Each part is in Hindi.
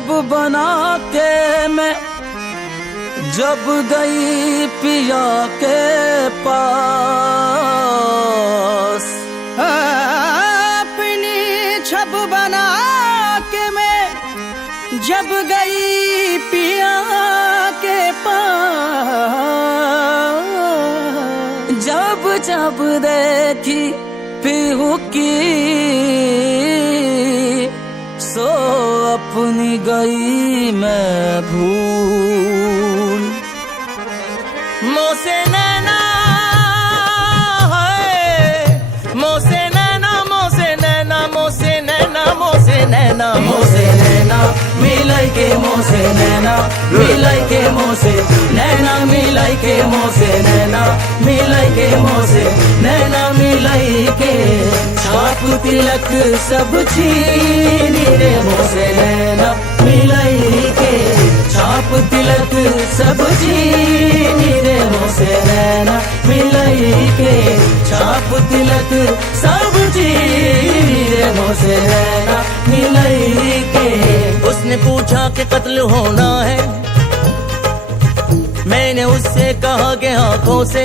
छब बना के मैं जब गई पिया के पास, अपनी छब बना के मैं जब गई पिया के पास, जब जब देखी पीहू की सो अपनी गई मैं भूल। मोसे नैना है, मोसे नैना, मोसे नैना, मोसे नैना, मोसे नैना, मोसे नैना मिलाई के मोसे नैना मिलाई के मोसे नैना मिलाई के मोसे नैना मिलाई के मोसे नैना मिलाई के छाप तिलक सब छीनी रे मोसे नैना मिलाई के छाप तिलक सब छीनी रे मोसे नैना मिलाई के छाप तिलक सब छीनी रे मोसे नैना मिलाई के। उसने पूछा कि कत्ल होना है, मैंने उससे कहा कि आंखों से।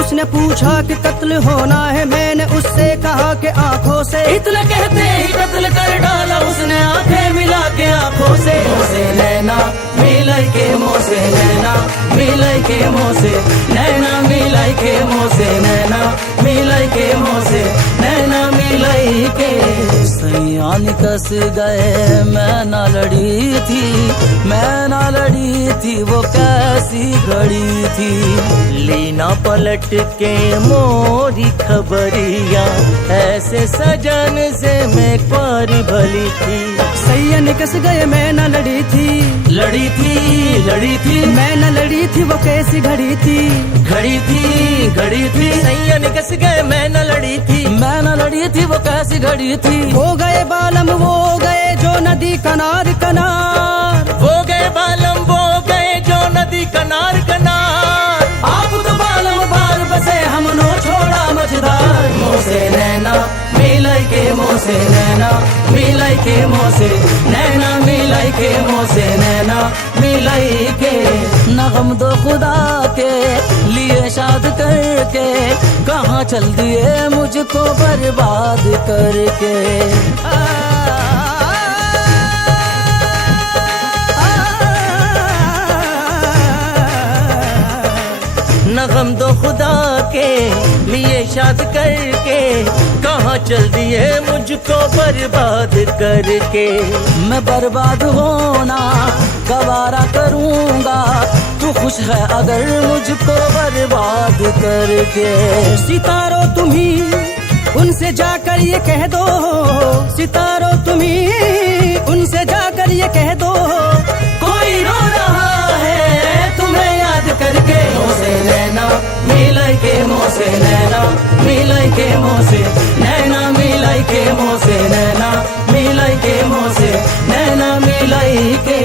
उसने पूछा कि कत्ल होना है, मैंने उससे कहा कि आंखों से। इतना कहते ही कत्ल कर डाला उसने आंखें मिला के आंखों से। मोसे नैना मिलाई के मोसे नैना मिलाई के मोसे नैना मिलाई के मोसे नैना मिलाई के मोसे नैना मिलाई के। सैयान कस गए मैं ना लड़ी थी, मैं ना लड़ी थी वो कैसी घड़ी थी। लीना पलट के मोरी खबरिया, ऐसे सजन से मैं पारी भली थी। सैया निकस गए मैं न लड़ी थी, लड़ी थी लड़ी थी मैं न लड़ी थी वो कैसी घड़ी थी। घड़ी थी घड़ी थी सैया निकस गए मैं न लड़ी थी, मैं न लड़ी थी वो कैसी घड़ी थी। वो गए बालम वो गए जो नदी कनार कनार, वो गए बालम वो गए जो नदी कनार कनार। आप तो बालम बार बसे हमनो छोड़ा मझदार। मोसे नैना मिलाई के मोसे नैना मिलाई के मोसे नैना मिलाई के मोसे नैना मिलाई के। नगम दो खुदा के लिए शाद करके, कहाँ चल दिए मुझको बर्बाद करके। नगम दो खुदा के लिए शाद करके, कहाँ चल दिए मुझको बर्बाद करके। मैं बर्बाद होना गवारा करूँगा, तू खुश है अगर मुझको बर्बाद करके। सितारों तुम्ही उनसे जाकर ये कह दो, सितारों तुम्ही उनसे जाकर ये कह दो, कोई रो रहा है तुम्हें याद करके। मोसे नैना मिलाई के मोसे नैना मिलाई के मोसे नैना मिलाई के मोसे नैना मिलाई के मोसे नैना मिलाई के।